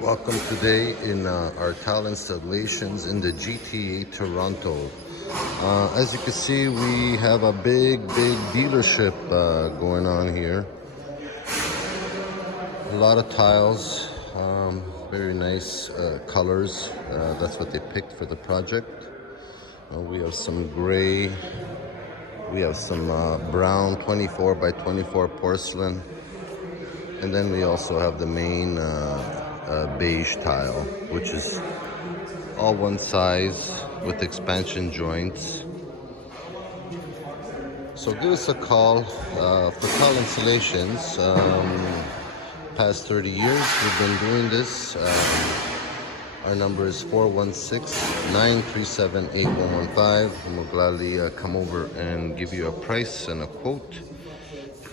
Welcome today in our tile installations in the GTA Toronto. As you can see, we have a big dealership going on here. A lot of tiles, very nice colors. That's what they picked for the project. We have some gray, we have some brown 24 by 24 porcelain, and then we also have the main beige tile, which is all one size with expansion joints. So give us a call for tile installations. Past 30 years we've been doing this. Our number is 416-937-8115, and we'll gladly come over and give you a price and a quote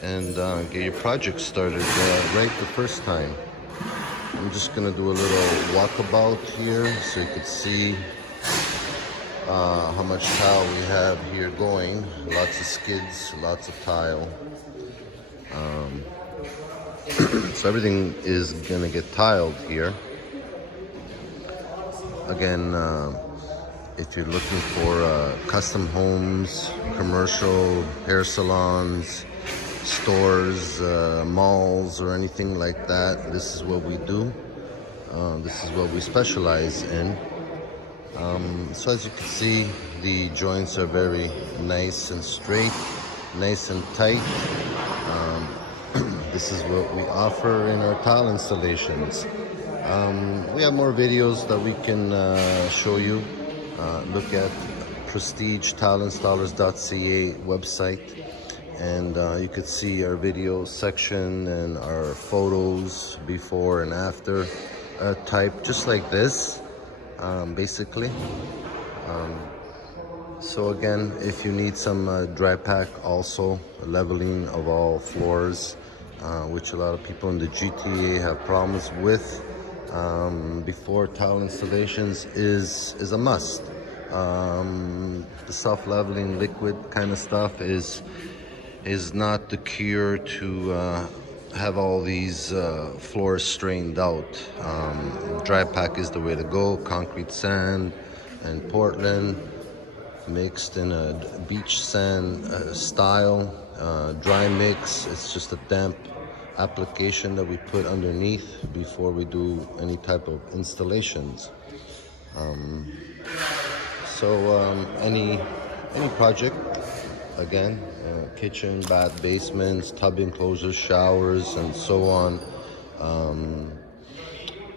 and get your project started right the first time. I'm just gonna do a little walkabout here so you can see how much tile we have here going. Lots of skids, lots of tile. So everything is gonna get tiled here. Again, if you're looking for custom homes, commercial, hair salons, stores, malls, or anything like that, this is what we do. This is what we specialize in. So as you can see, the joints are very nice and straight, nice and tight. This is what we offer in our tile installations. We have more videos that we can show you. Look at precisionmarbleandtile.ca website, and you could see our video section and our photos before and after type, just like this, basically. So again, if you need some dry pack, also leveling of all floors, which a lot of people in the GTA have problems with, before tile installations is a must. The self-leveling liquid kind of stuff is not the cure to have all these floors strained out. Dry pack is the way to go. Concrete sand and Portland mixed in a beach sand style. Dry mix, it's just a damp application that we put underneath before we do any type of installations. Any project, again, kitchen, bath, basements, tub enclosures, showers, and so on,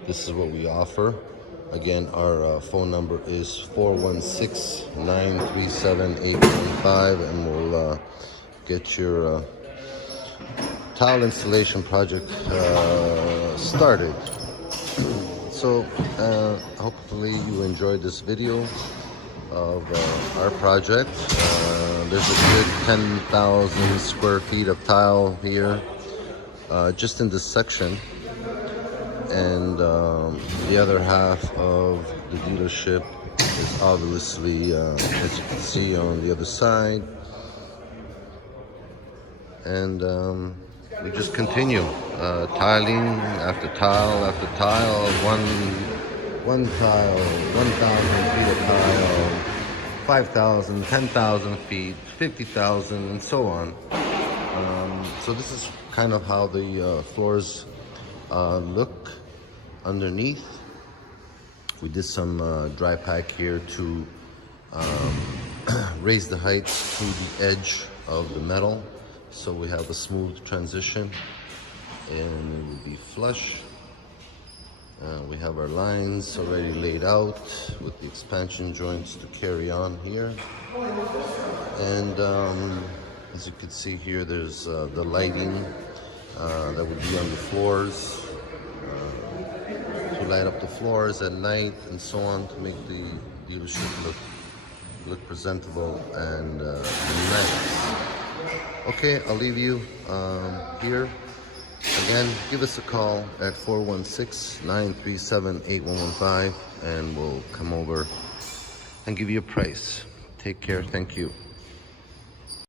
this is what we offer. Again, our phone number is 416-937-8115, and we'll get your tile installation project started. So hopefully you enjoyed this video of our project. There's a good 10,000 square feet of tile here, just in this section, and the other half of the dealership is obviously, as you can see, on the other side. And we just continue tiling after tile after tile, one tile, 1,000 feet of tile, 5,000, 10,000 feet, 50,000, and so on. So this is kind of how the floors look underneath. We did some dry pack here to raise the height to the edge of the metal, so we have a smooth transition and it will be flush. We have our lines already laid out with the expansion joints to carry on here. And as you can see here, there's the lighting that would be on the floors to light up the floors at night and so on, to make the dealership look presentable and nice. Okay, I'll leave you here. Again, give us a call at 416-937-8115, and we'll come over and give you a price. Take care. Thank you.